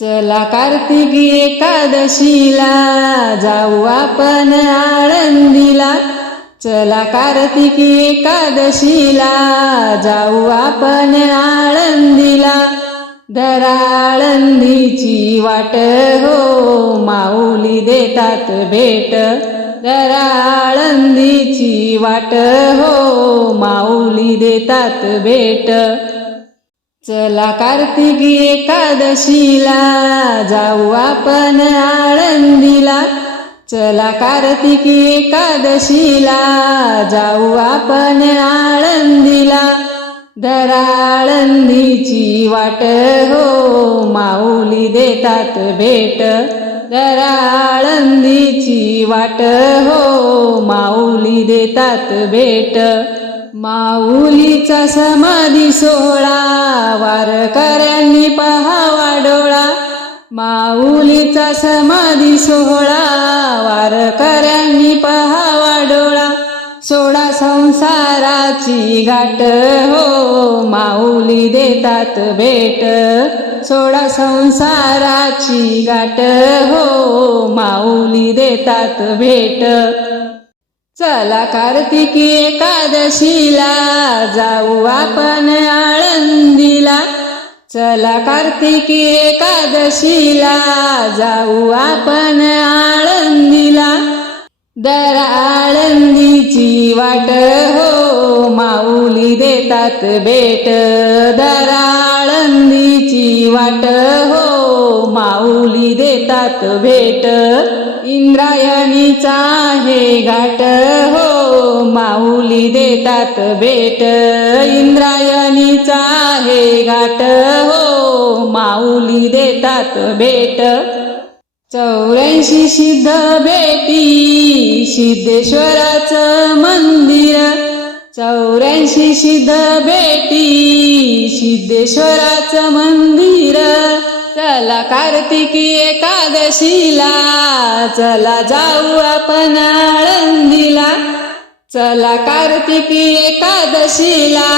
चला कार्तिकी एकादशीला जाऊ आपण आळंदीला. चला कार्तिकी एकादशीला जाऊ आपण आळंदीला. धरा आळंदीची वाट हो माऊली देतात भेट. धरा आळंदीची वाट हो माऊली देतात भेट. चला कार्तिकी एकादशीला जाऊ आपण आळंदीला. चला कार्तिकी एकादशीला जाऊ आपण आळंदीला. धरा आळंदीची वाट हो माऊली देतात भेट. धरा आळंदीची वाट हो माऊली देतात भेट. माऊलीचा समाधी सोहळा वारकऱ्यांनी पहावा डोळा. माऊलीचा समाधी सोहळा वारकऱ्यांनी पहावा डोळा. सोडा संसाराची गाठ हो माऊली देतात भेट. सोडा संसाराची गाठ हो माऊली देतात भेट. चला कार्तिकी एकादशीला जाऊ आपण आळंदीला. चला कार्तिकी एकादशीला जाऊ आपण आळंदीला. दर आळंदीची वाट हो माऊली देतात भेट. दर आळंदीची वाट हो माऊली देतात भेट. इंद्रायणीचा आहे घाट हो माऊली देतात भेट. इंद्रायणीचा आहे घाट हो माऊली देतात भेट. चौऱ्याऐंशी सिद्ध भेटी सिद्धेश्वराचं मंदिर. चौऱ्याऐंशी सिद्ध भेटी सिद्धेश्वराचं मंदिर. चला कार्तिकी एकादशीला चला जाऊ आपण आळंदीला. चला कार्तिकी एकादशीला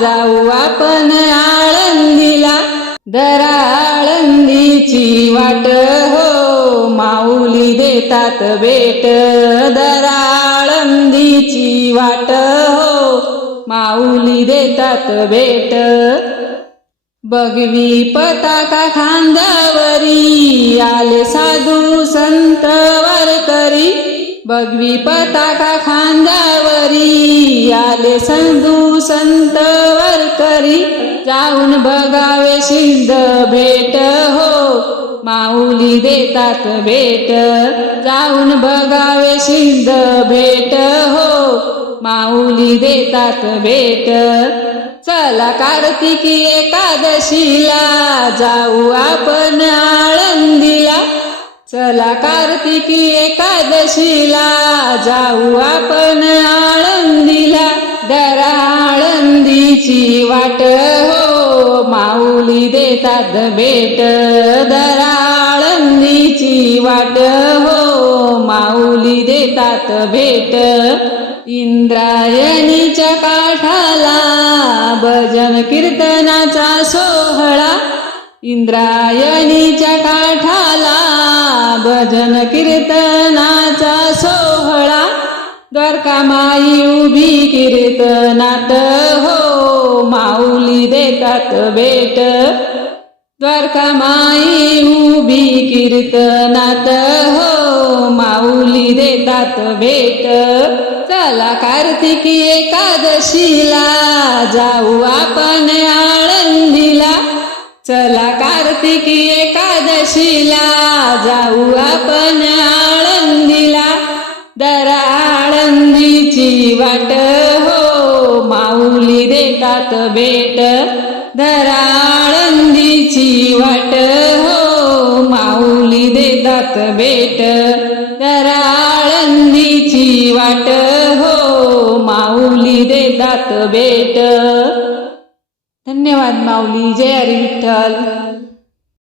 जाऊ आपण आळंदीला. दरा आळंदीची वाट हो माऊली देतात भेट. दरा आळंदीची वाट हो माऊली देतात भेट. बगवी पताका खांद्यावरी आले साधू संत वारकरी बगवी पताका खांद्यावरी आले साधू संत वारकरी जाऊन बघावे शिंद भेट हो माऊली देतात भेट. जाऊन बघावे शिंद भेट हो माऊली देतात भेट. चला कार्तिकी एकादशीला जाऊ आपण आळंदीला. चला कार्तिकी एकादशीला जाऊ आपण आळंदीला. दरा आळंदीची वाट हो माऊली देतात भेट. दरा आळंदीची वाट हो माऊली देतात भेट. इंद्रायणीच्या काठाला भजन कीर्तनाचा सोहळा इंद्रायणीच्या काठाला भजन कीर्तनाचा सोहळा. द्वारका माई उभी कीर्तनात हो माऊली देतात भेट. द्वारका माई उभी कीर्तनात हो माऊली देतात भेट. चला कार्तिकी एकादशीला जाऊ आपण आळंदीला. चला कार्तिकी एकादशीला जाऊ आपण आळंदीला. दरा आळंदीची वाट हो माऊली देतात भेट. दरा आळंदीची वाट हो माऊली देतात भेट. दरा आळंदीची वाट हो जात बेट. भेट धन्यवाद माऊली जय हरी विठ्ठल.